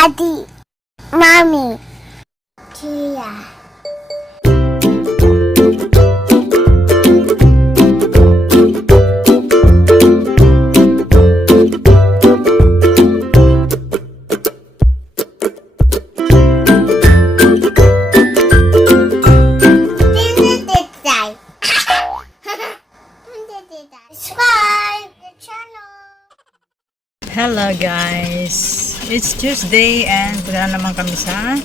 Daddy, Mommy, Tia. It's Tuesday and punta na naman kami sa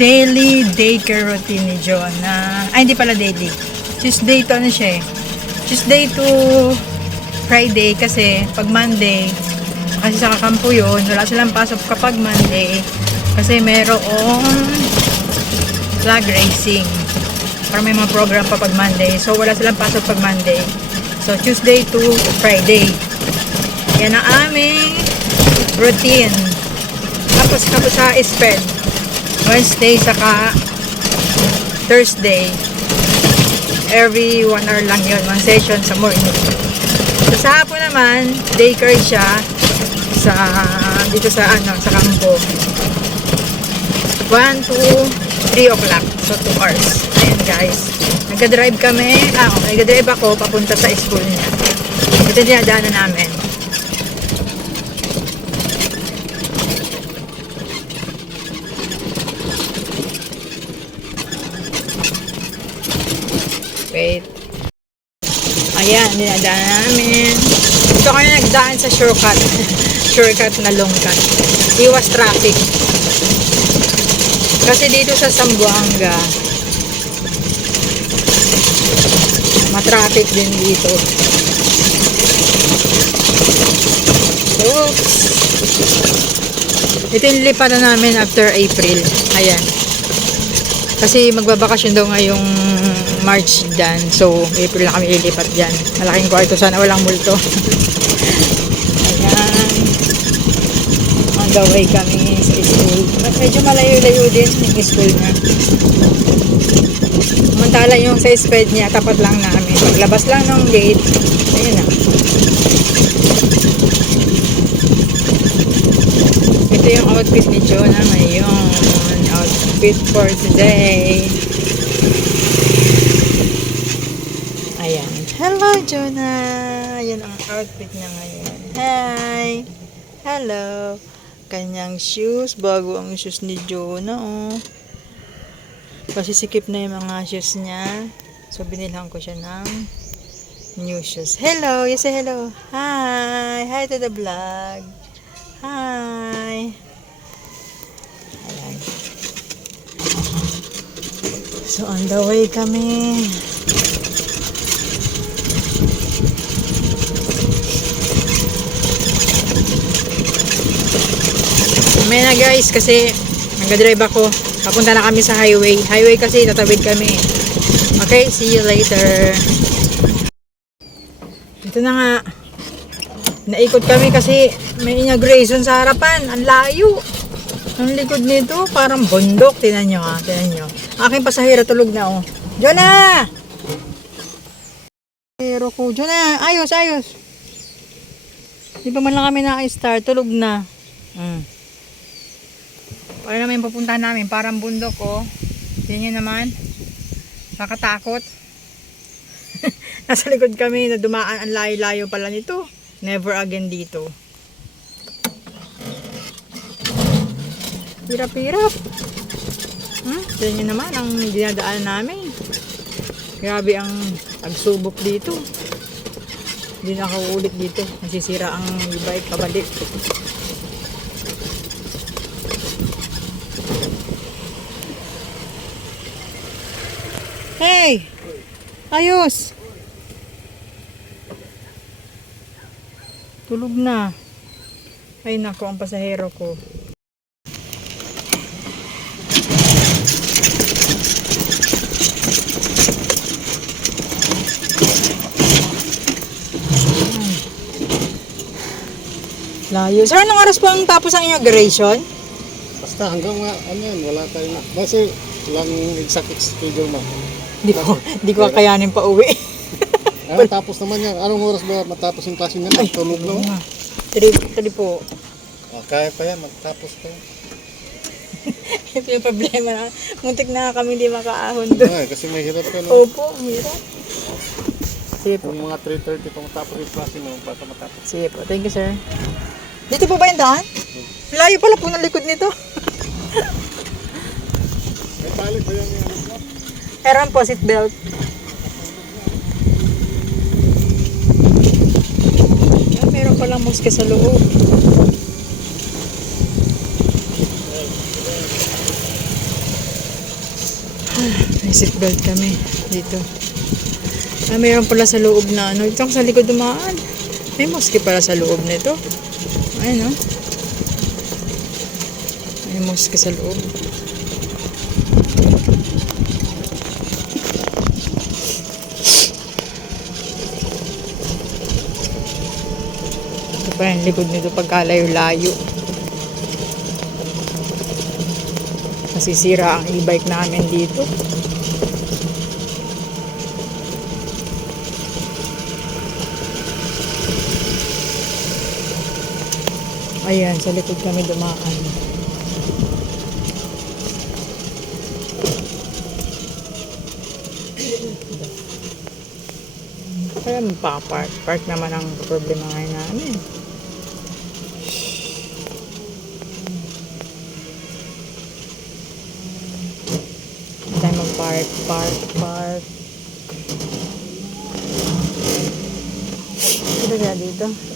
daily daycare routine ni Jonah. Ay, hindi pala daily. Tuesday to ano siya eh. Tuesday to Friday kasi pag Monday, kasi sa kakampo yun, wala silang pasok kapag Monday kasi merong flag racing. Para may mga program pa pag Monday. So, wala silang pasok pag Monday. So, Tuesday to Friday. Yan ang aming routine. Tapos kapos sa sped. Wednesday saka Thursday. Every one hour lang yun. One session sa morning. So, sa hapon naman, daycare siya sa dito sa ano sa kampo 1 to 3 o'clock so 2 hours ayan guys nagka-drive kami ah oh, nagka-drive ako papunta sa school niya ito dinadaanan namin Ayan, dinadaan namin. Dito kami nagdaan sa shortcut. shortcut na long cut. Iwas traffic. Kasi dito sa Sambuanga, matraffic din dito. Oops. Ito yung lipa na namin after April. Ayan. Kasi magbabakasyon daw ngayong March dyan. So, April na kami lilipat dyan. Malaking kwarto. Sana walang multo. Ayan. On the way kami sa school. Medyo malayo-layo din yung school niya. Samantala yung sa spread niya, tapat lang namin. Paglabas lang ng gate, ayun na. Ito yung outfit ni Jonah ngayon. Outfit for today. Ayan. Hello, Jonah! Ayan ang outfit niya ngayon. Hi! Hello! Kanyang shoes. Bago ang shoes ni Jonah, oh. Kasi sikip na yung mga shoes niya. So, binilhan ko siya ng new shoes. Hello! You say hello. Hi! Hi to the vlog. Hi! Ayan. So, on the way kami. May na guys kasi nag-drive ako. Papunta na kami sa highway. Highway kasi tatawid kami. Okay, see you later. Ito na nga. Naikot kami kasi may inauguration sa harapan. Ang layo. Ang likod nito, parang bundok. Tinan nyo ha, tinan nyo. Aking pasahero tulog na oh. Jonah! Pasahero ko. Jonah, ayos, ayos. Di ba man lang kami na-start, tulog na. Mm. Wala naman yung pupuntahan namin, parang bundok oh. Tingnan nyo naman. Nakatakot. Nasa likod kami na dumaan ang layo-layo pala nito. Never again dito. Hirap-hirap. Hmm? Tingnan nyo naman ang dinadaan namin. Grabe ang pagsubok dito. Hindi na ako ulit dito. Nasisira ang bike pabalik. Hey! Ayos! Tulog na. Ay nako, ang pasahero ko. Layo. Sir, anong oras po ang tapos ang inauguration? Basta hanggang ano yun, wala tayo na. Kasi walang exact schedule na. Di ko, di ko kakayanin pa uwi. Ay, tapos naman yan. Anong oras ba matapos yung klase niya? Tulog na. oh. Three po. Oh, kaya pa yan, magtapos pa yan. Ito yung problema na. Muntik na kami hindi makaahon doon. Ay, kasi may hirap yan. oh. Opo, hirap. Sige po. Kung mga 3.30 pang tapos yung klase mo, baka matapos. Sige po. Thank you, sir. Dito po ba yung daan? Layo pala po ng likod nito. May balik ba yan yung ano? Meron po, seatbelt. Ah, meron palang muske sa loob. Ah, May seatbelt kami dito. Ah, meron pala sa loob na ano. Ito sa likod dumaan. May muske pala sa loob nito. Ayun, no? May muske sa loob. Ito pa yung likod nito pagkalayo-layo. Masisira ang e-bike namin dito. Ayan, sa likod kami dumaan. Kaya magpapark. Park naman ang problema ngayon namin. Tayo mag-park, park, park. Ito kaya dito?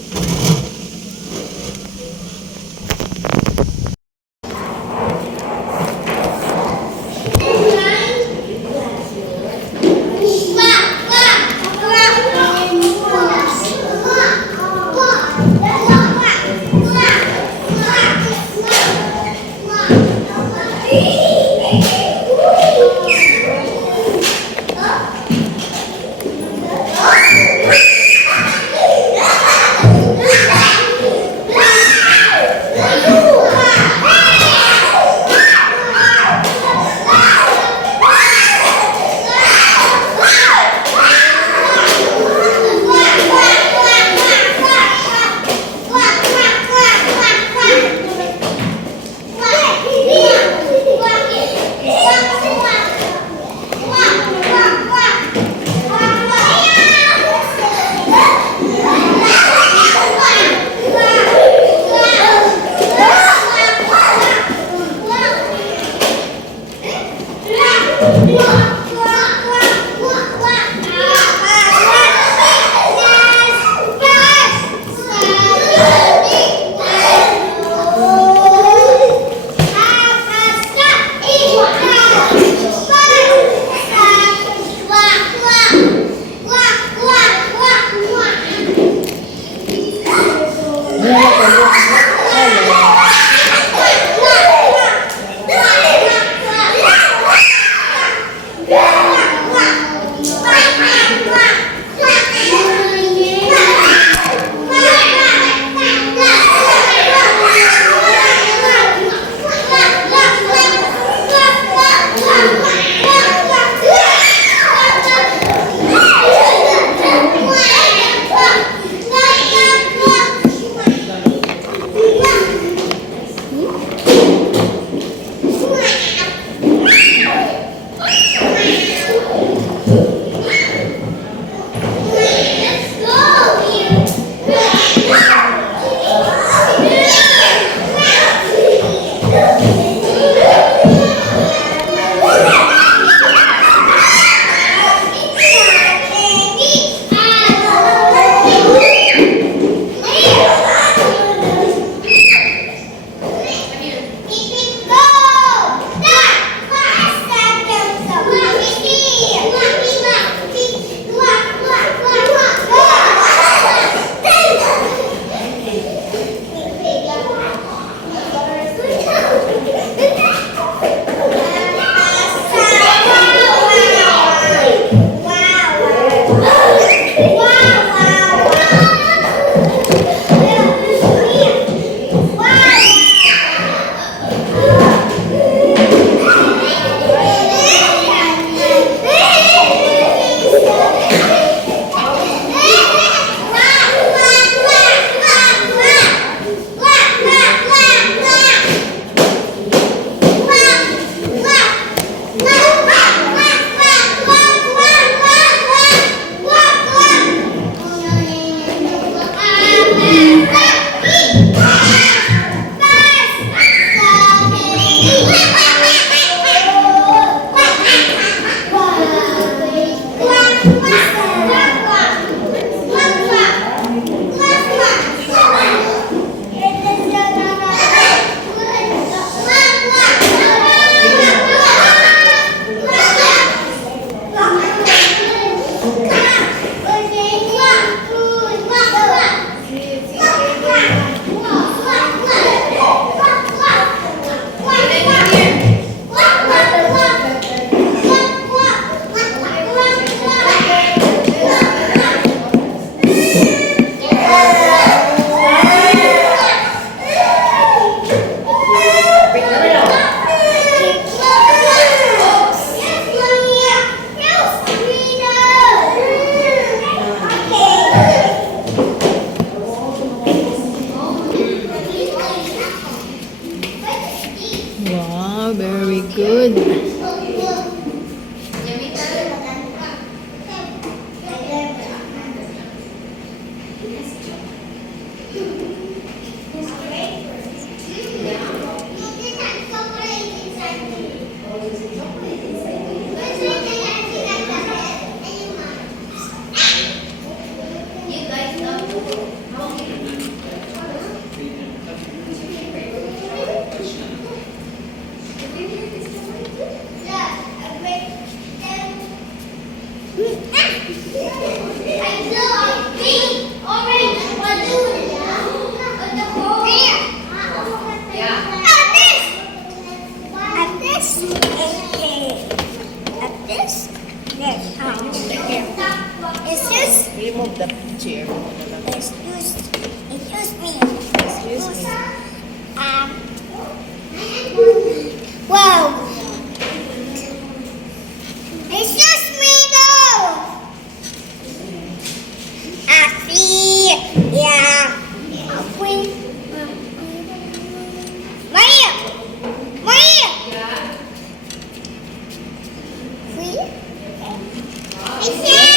strawberry good. 谢谢。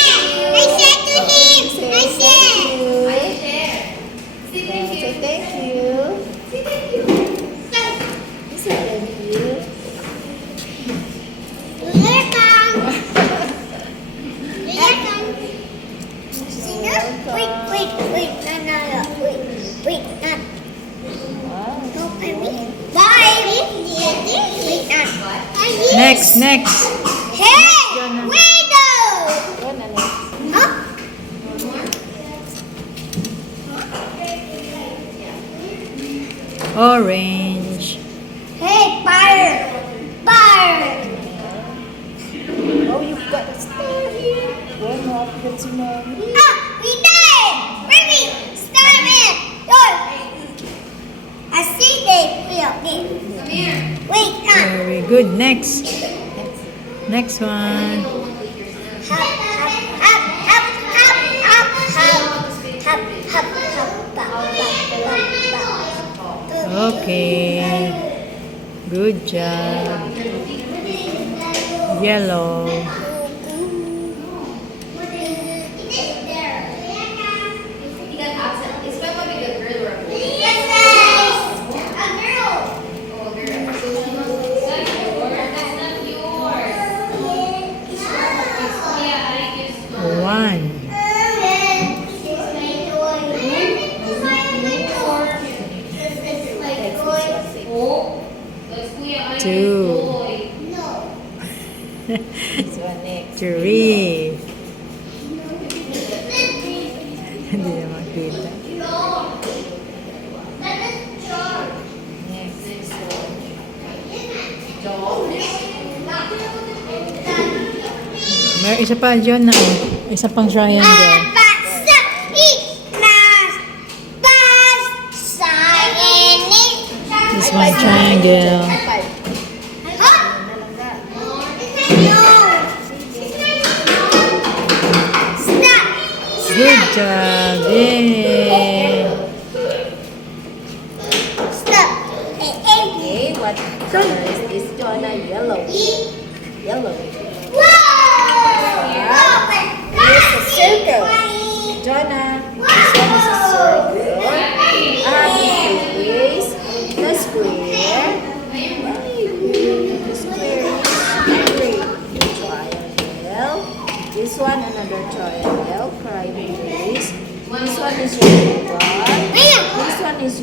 Orange. Hey, fire! Fire! Oh, you've got a star here. One more, that's enough. Ah, we did! Ruby, Starman, Go. I see they feel it. Wait, not. Very good. Next. Next one. Okay. Good job. Yellow. May isa pa dyan na. Isa pang triangle. This one triangle.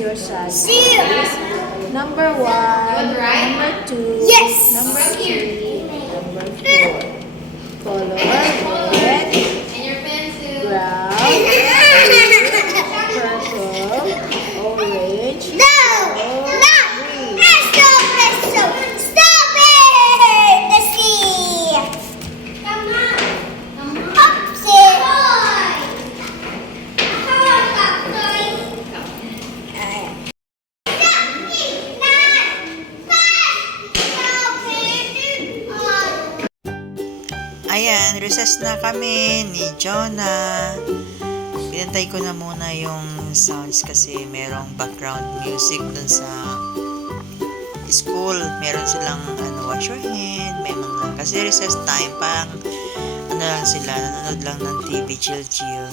your side. Seal. Number one. Number two. Yes. Number three. Na kami ni Jonah. Pinatay ko na muna yung sounds kasi merong background music dun sa school. Meron silang ano, wash your hand, may mga kasi recess time pang ano lang sila, nanonood lang ng TV, chill chill.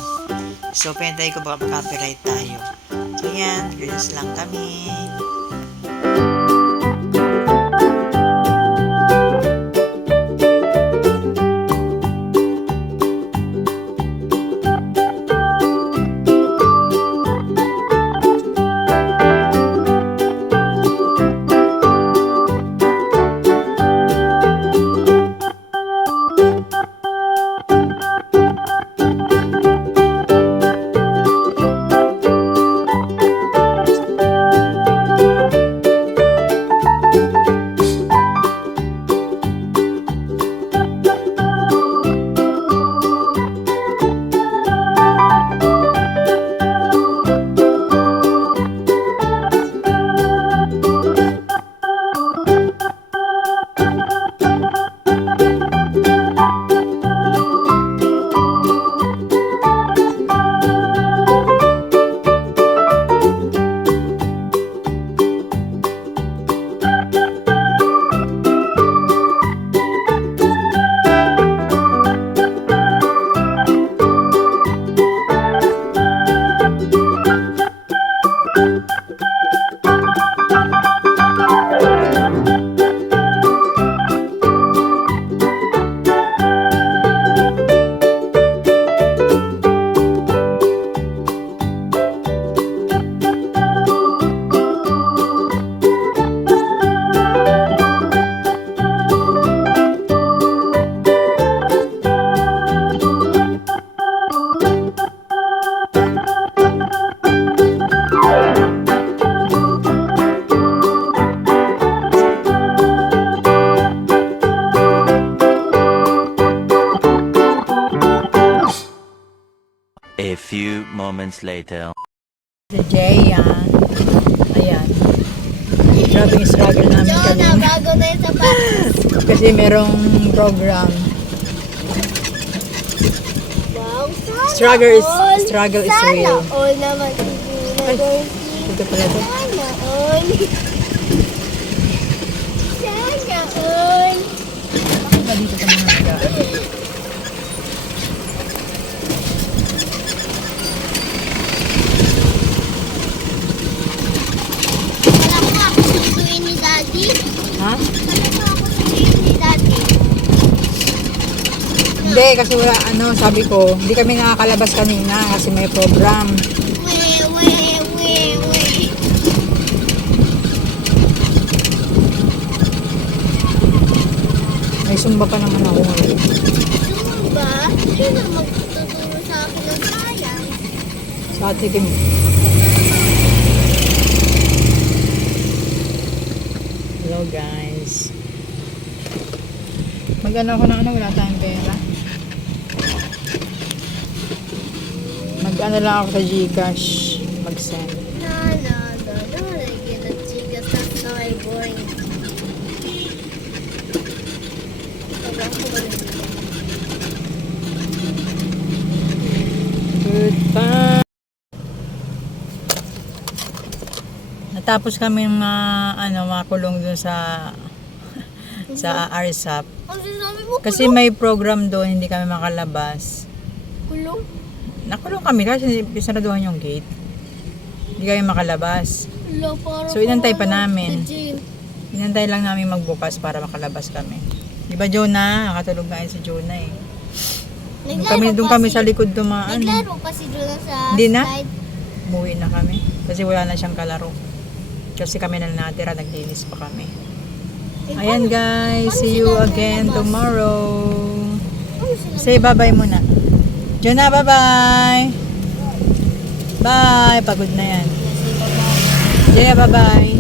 So, pinatay ko baka copyright tayo. So, yan, recess lang kami. Namin Jonah, kanina. bago na yung sapatos. Kasi merong program. Wow, sana Struggle is- all. struggle is sana real. all naman. Ay. Ito pala to. Sana all. Sana all. Bakit ba dito ka mga nag Wala ko ako susuin Daddy. Ha? Ako Daddy. Hindi, kasi wala, ano, sabi ko, hindi kami nakakalabas kanina kasi may program. We, we, we, we. May sumba pa naman ako ngayon. Zumba? Sino magtuturo sa akin ng science? Sa ate Kim. Hello guys. Mag-ano ako ng ano, wala tayong pera. Mag-ano lang ako sa Gcash. Mag-send. Na, na, na, na, like the chicas, that's how I'm going. Goodbye. Natapos kami mga ano, makulong dun sa sa RSAP. Kasi may program doon, hindi kami makalabas. kulong? Nakulong kami kasi saraduhan yung gate. Hindi kami makalabas. So, inantay pa namin. Inantay lang namin magbukas para makalabas kami. Di ba Jonah? Nakatulog nga si Jonah eh. Doon kami, doon kami sa likod dumaan. Naglaro pa si Jonah sa Hindi na? Umuwi na kami. Kasi wala na siyang kalaro. Kasi kami na natira, naglinis pa kami. Eh, Ayan guys, see you again tomorrow. Say bye-bye muna. Jonah, bye-bye. Bye. Pagod na yan. Jaya, bye-bye.